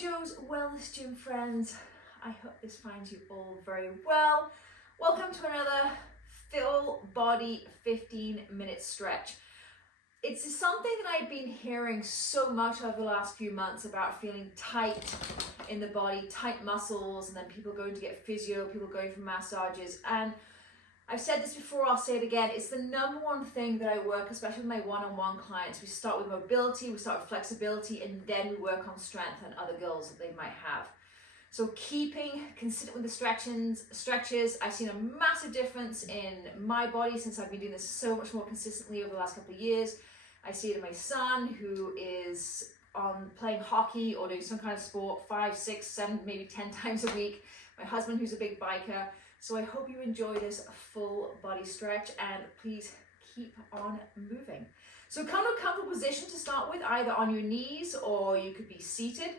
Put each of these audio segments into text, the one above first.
Joe's Wellness Gym friends. I hope this finds you all very well. Welcome to another full body 15-minute stretch. It's something that I've been hearing so much over the last few months about feeling tight in the body, tight muscles, and then people going to get physio, people going for massages. And I've said this before, I'll say it again, it's the number one thing that I work, especially with my one-on-one clients. We start with mobility, we start with flexibility, and then we work on strength and other goals that they might have. So keeping consistent with the stretches, I've seen a massive difference in my body since I've been doing this so much more consistently over the last couple of years. I see it in my son, who is playing hockey or doing some kind of sport 5, 6, 7, maybe 10 times a week. My husband, who's a big biker. So I hope you enjoy this full body stretch and please keep on moving. So come to a comfortable position to start with, either on your knees or you could be seated.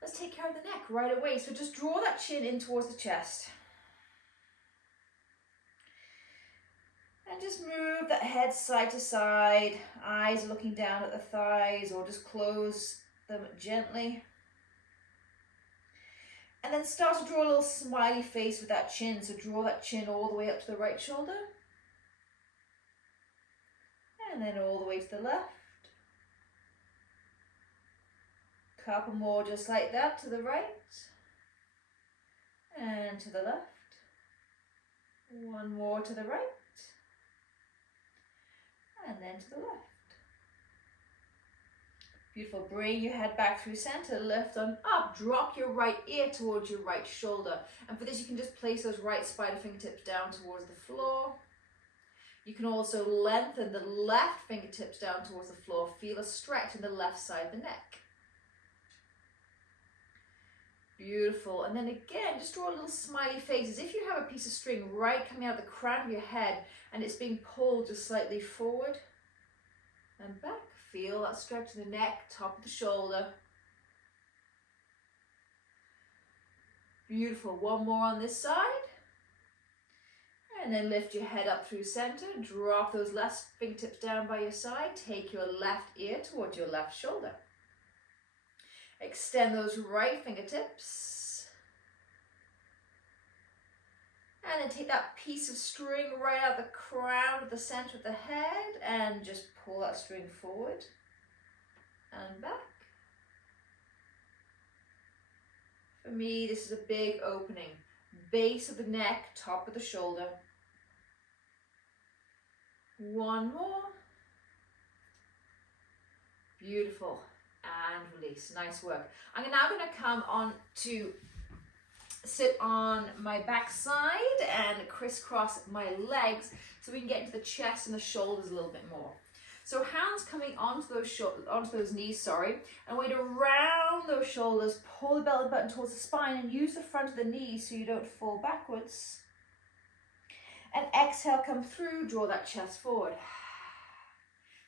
Let's take care of the neck right away. So just draw that chin in towards the chest. And just move that head side to side, eyes looking down at the thighs, or just close them gently. And then start to draw a little smiley face with that chin. So draw that chin all the way up to the right shoulder. And then all the way to the left. Couple more just like that to the right. And to the left. One more to the right. And then to the left. Beautiful. Bring your head back through center, lift on up, drop your right ear towards your right shoulder. And for this, you can just place those right spider fingertips down towards the floor. You can also lengthen the left fingertips down towards the floor. Feel a stretch in the left side of the neck. Beautiful. And then again, just draw a little smiley face as if you have a piece of string right coming out the crown of your head and it's being pulled just slightly forward and back. Feel that stretch in the neck, top of the shoulder. Beautiful. One more on this side. And then lift your head up through center. Drop those left fingertips down by your side. Take your left ear towards your left shoulder. Extend those right fingertips. And then take that piece of string right out the crown of the center of the head and just pull that string forward and back. For me, this is a big opening. Base of the neck, top of the shoulder. One more. Beautiful. And release. Nice work. I'm now going to come on to sit on my back side and crisscross my legs so we can get into the chest and the shoulders a little bit more. So hands coming onto those knees, and way to round those shoulders, pull the belly button towards the spine and use the front of the knee so you don't fall backwards. And exhale, come through, draw that chest forward.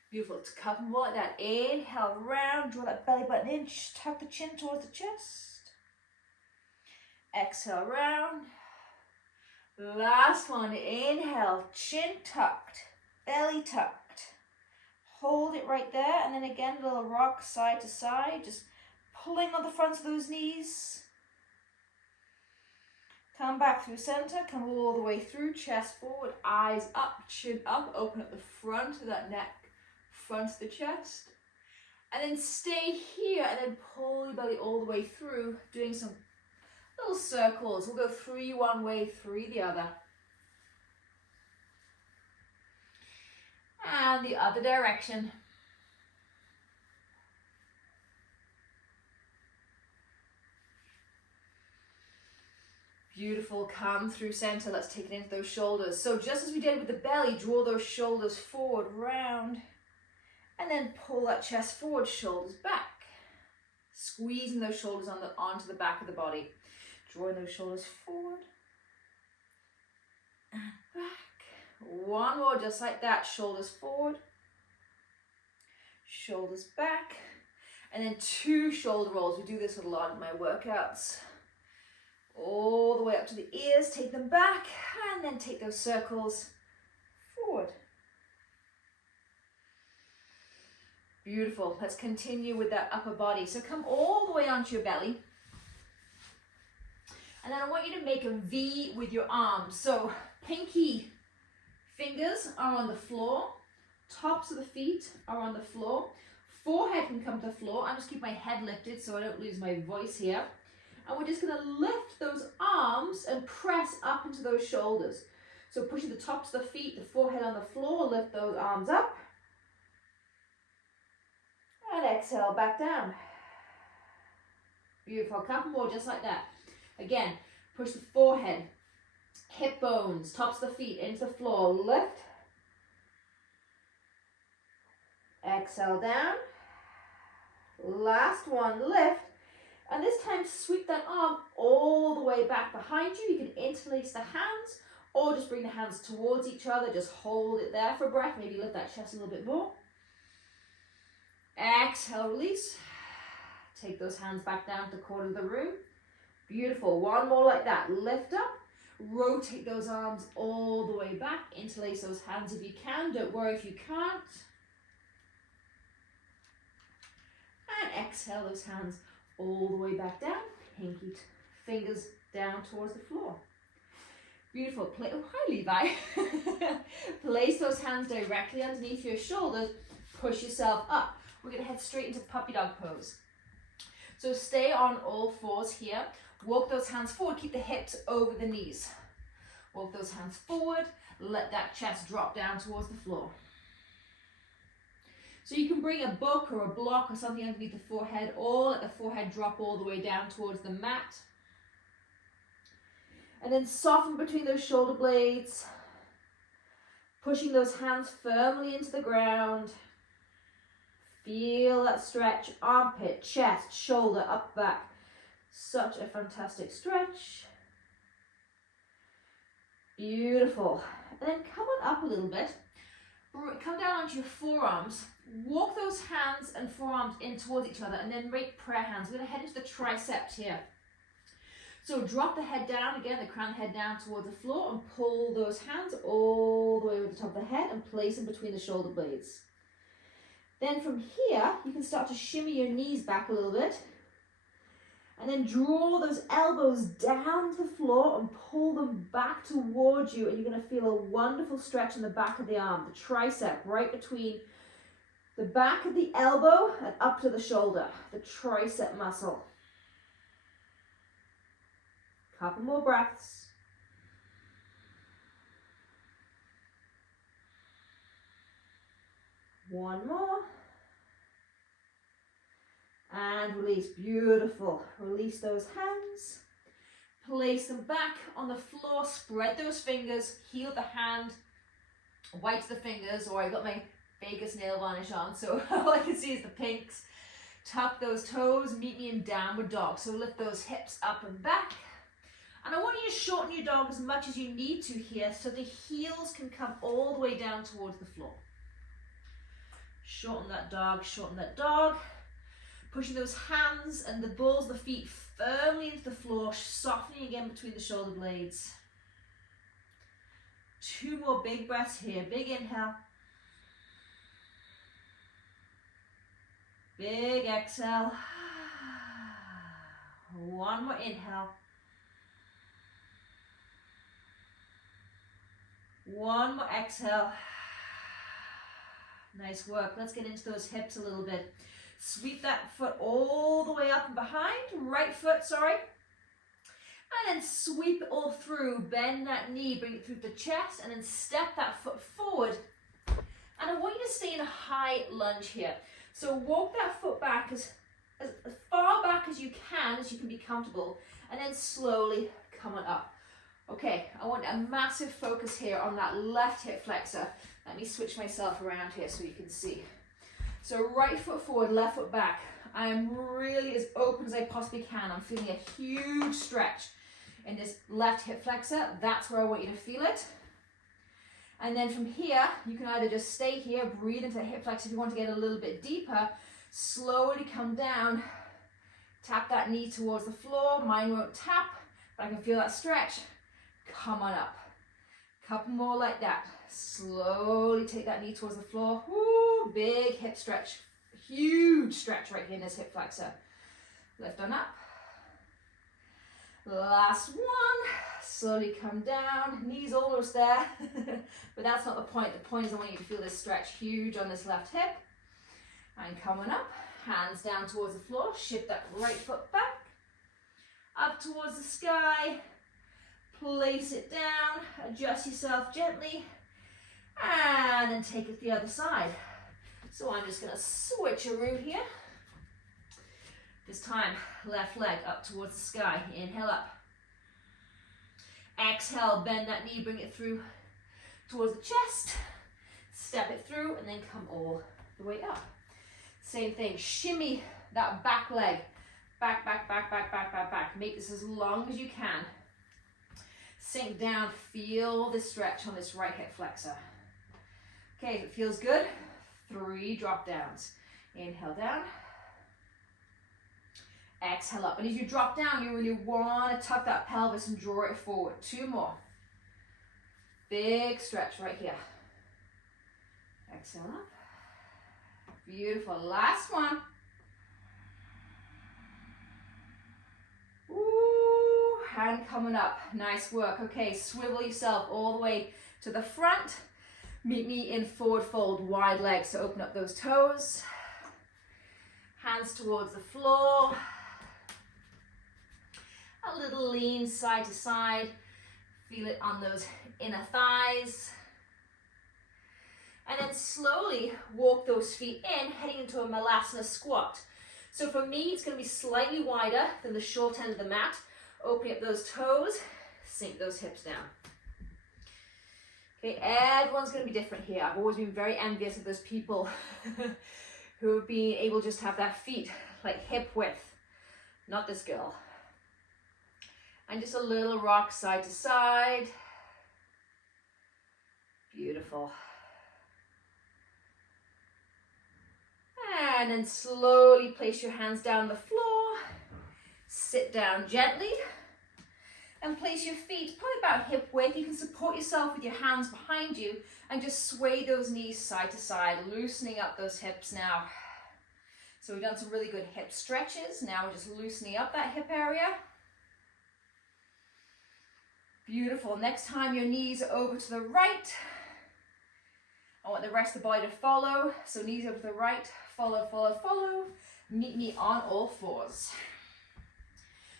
Beautiful. To couple more like that. Inhale, round, draw that belly button in, tuck the chin towards the chest. Exhale, round. Last one. Inhale, chin tucked, belly tucked. Hold it right there, and then again, a little rock side to side, just pulling on the fronts of those knees. Come back through center, come all the way through, chest forward, eyes up, chin up, open up the front of that neck, front of the chest. And then stay here, and then pull your belly all the way through, doing some little circles. We'll go 3 one way, 3 the other. And the other direction. Beautiful. Come through center. Let's take it into those shoulders. So just as we did with the belly, draw those shoulders forward, round, and then pull that chest forward, shoulders back. Squeezing those shoulders onto the back of the body. Drawing those shoulders forward and back. One more, just like that. Shoulders forward, shoulders back, and then 2 shoulder rolls. We do this a lot in my workouts. All the way up to the ears, take them back, and then take those circles forward. Beautiful. Let's continue with that upper body. So come all the way onto your belly. And then I want you to make a V with your arms. So pinky fingers are on the floor. Tops of the feet are on the floor. Forehead can come to the floor. I'm just keep my head lifted so I don't lose my voice here. And we're just going to lift those arms and press up into those shoulders. So pushing the tops of the feet, the forehead on the floor, lift those arms up. And exhale back down. Beautiful. A couple more just like that. Again, push the forehead, hip bones, tops of the feet into the floor. Lift. Exhale down. Last one, lift. And this time sweep that arm all the way back behind you. You can interlace the hands or just bring the hands towards each other. Just hold it there for a breath. Maybe lift that chest a little bit more. Exhale, release. Take those hands back down to the corner of the room. Beautiful. One more like that. Lift up. Rotate those arms all the way back. Interlace those hands if you can. Don't worry if you can't. And exhale those hands all the way back down. Pinky fingers down towards the floor. Beautiful. Oh, hi, Levi. Place those hands directly underneath your shoulders. Push yourself up. We're going to head straight into puppy dog pose. So stay on all fours here. Walk those hands forward. Keep the hips over the knees. Walk those hands forward. Let that chest drop down towards the floor. So you can bring a book or a block or something underneath the forehead, or let the forehead drop all the way down towards the mat. And then soften between those shoulder blades. Pushing those hands firmly into the ground. Feel that stretch, armpit, chest, shoulder, up, back. Such a fantastic stretch. Beautiful. And then come on up a little bit. Come down onto your forearms. Walk those hands and forearms in towards each other and then make prayer hands. We're going to head into the triceps here. So drop the head down, again, the crown head down towards the floor, and pull those hands all the way over the top of the head and place them between the shoulder blades. Then from here, you can start to shimmy your knees back a little bit. And then draw those elbows down to the floor and pull them back towards you. And you're going to feel a wonderful stretch in the back of the arm, the tricep, right between the back of the elbow and up to the shoulder, the tricep muscle. Couple more breaths. One more. And release. Beautiful. Release those hands. Place them back on the floor. Spread those fingers. Heel the hand. White the fingers. Or I got my Vegas nail varnish on, so all I can see is the pinks. Tuck those toes. Meet me in downward dog. So lift those hips up and back. And I want you to shorten your dog as much as you need to here so the heels can come all the way down towards the floor. Shorten that dog, shorten that dog. Pushing those hands and the balls of the feet firmly into the floor, softening again between the shoulder blades. 2 more big breaths here. Big inhale. Big exhale. 1 more inhale. 1 more exhale. Nice work. Let's get into those hips a little bit. Sweep that foot all the way up and behind. Right foot, sorry. And then sweep it all through. Bend that knee, bring it through the chest, and then step that foot forward. And I want you to stay in a high lunge here. So walk that foot back as far back as you can be comfortable, and then slowly come on up. Okay, I want a massive focus here on that left hip flexor. Let me switch myself around here so you can see. So right foot forward, left foot back. I am really as open as I possibly can. I'm feeling a huge stretch in this left hip flexor. That's where I want you to feel it. And then from here, you can either just stay here, breathe into the hip flexor if you want to get a little bit deeper. Slowly come down. Tap that knee towards the floor. Mine won't tap, but I can feel that stretch. Come on up. Couple more like that. Slowly take that knee towards the floor. Woo, big hip stretch. Huge stretch right here in this hip flexor. Lift on up. Last one. Slowly come down. Knees almost there. But that's not the point. The point is I want you to feel this stretch huge on this left hip. And coming up. Hands down towards the floor. Shift that right foot back. Up towards the sky. Place it down. Adjust yourself gently. And then take it to the other side. So I'm just going to switch a route here. This time, left leg up towards the sky. Inhale up. Exhale, bend that knee, bring it through towards the chest. Step it through and then come all the way up. Same thing, shimmy that back leg. Back, back, back, back, back, back, back. Make this as long as you can. Sink down, feel the stretch on this right hip flexor. Okay, if it feels good, 3 drop downs. Inhale down. Exhale up. And as you drop down, you really want to tuck that pelvis and draw it forward. 2 more. Big stretch right here. Exhale up. Beautiful. Last one. Ooh, hand coming up. Nice work. Okay, swivel yourself all the way to the front. Meet me in forward fold, wide legs. So open up those toes. Hands towards the floor. A little lean side to side. Feel it on those inner thighs. And then slowly walk those feet in, heading into a Malasana squat. So for me, it's going to be slightly wider than the short end of the mat. Opening up those toes, sink those hips down. Okay, everyone's going to be different here. I've always been very envious of those people who have been able just to have their feet like hip width. Not this girl. And just a little rock side to side. Beautiful. And then slowly place your hands down the floor. Sit down gently. And place your feet probably about hip width. You can support yourself with your hands behind you and just sway those knees side to side, loosening up those hips now. So we've done some really good hip stretches. Now we're just loosening up that hip area. Beautiful. Next time your knees are over to the right. I want the rest of the body to follow. So knees over to the right, follow, follow, follow. Meet me on all fours.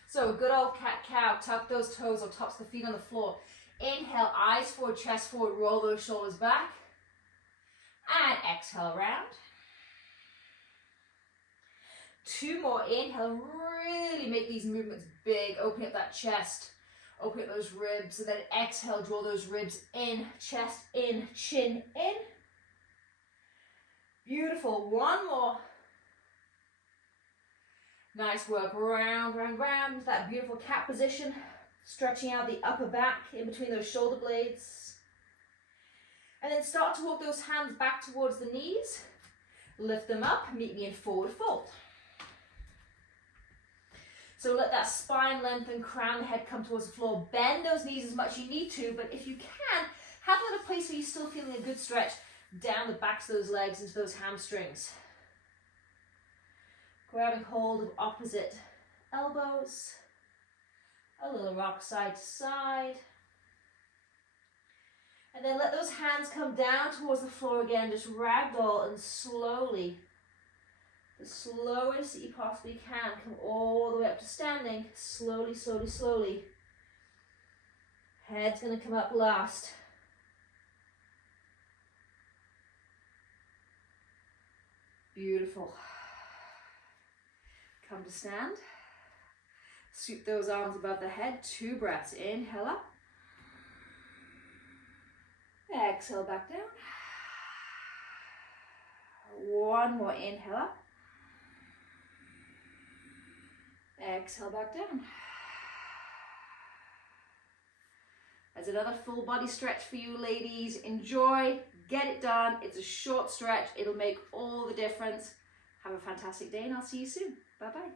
So good old cat-cow, tuck those toes or tops of the feet on the floor. Inhale, eyes forward, chest forward, roll those shoulders back. And exhale, round. 2 more, inhale, really make these movements big. Open up that chest, open up those ribs, and then exhale, draw those ribs in, chest in, chin in. Beautiful, 1 more. Nice work, round, round, round, that beautiful cat position, stretching out the upper back in between those shoulder blades. And then start to walk those hands back towards the knees, lift them up, meet me in forward fold. So let that spine lengthen, crown the head come towards the floor, bend those knees as much as you need to, but if you can, have them in a place where you're still feeling a good stretch down the backs of those legs into those hamstrings. Grabbing hold of opposite elbows. A little rock side to side. And then let those hands come down towards the floor again. Just ragdoll and slowly, the slowest that you possibly can, come all the way up to standing. Slowly, slowly, slowly. Head's going to come up last. Beautiful. Come to stand. Sweep those arms above the head. 2 breaths. Inhale up. Exhale back down. 1 more. Inhale up. Exhale back down. There's another full body stretch for you, ladies. Enjoy. Get it done. It's a short stretch. It'll make all the difference. Have a fantastic day and I'll see you soon. Bye-bye.